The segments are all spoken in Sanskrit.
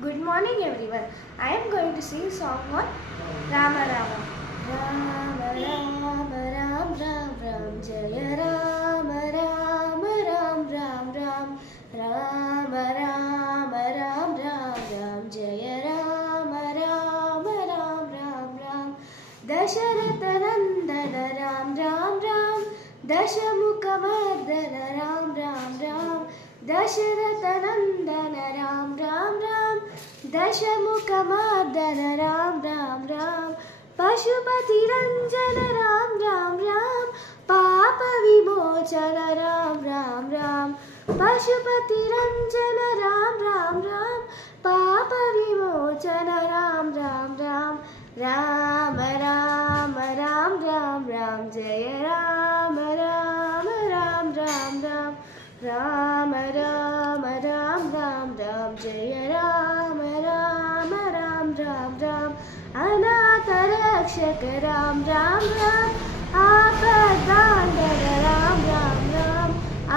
Good morning everyone. I am going to sing song on Rama Rama. Rama Rama Ram Ram Ram Jaya Rama Rama Ram Ram Ram Rama Rama Ram Ram Ram Jaya Rama Rama Ram Ram Ram Dasharatha Nandana Ram Ram Ram Dashamukhamardana Ram Ram Ram Dasharatha Nandana Ram Ram Ram Dashamukhamardana Ram Ram Ram Pashupati Ranjana Ram Ram Ram Papa Vimochana Ram Ram Ram Pashupati Ranjana Ram Ram Ram Papa Vimochana Ram Ram Ram Rama Rama Ram Ram Ram Jaya Rama Rama Ram Ram Ram Rama Rama Ram Ram Ram Jaya Rama Rama Ram Ram Ram Anatha Rakshaka Ram Ram Ram Aapadandana Ram Ram Ram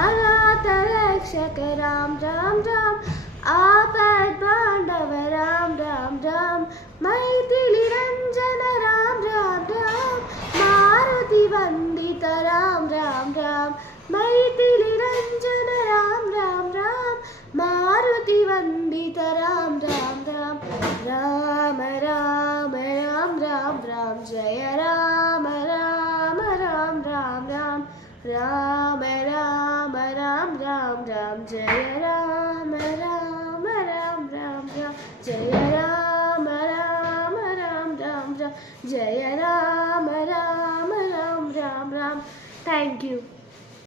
Anatha Rakshaka Ram Ram Ram Aapadandava Ram Ram Ram Maithili Ranjana Ram Ram Ram Maruti Vandita Ram Ram Ram Maithili Ranjana Ram Ram Ram Maruti Vandita Ram Ram Ram Rama Rama Ram Ram Ram Jaya Rama Rama Ram Ram Ram Rama Rama Ram Ram Ram Jaya Rama Rama Ram Ram Ram Jaya Rama Rama Ram Ram Ram Jaya Rama Rama Ram Ram Ram. Thank you.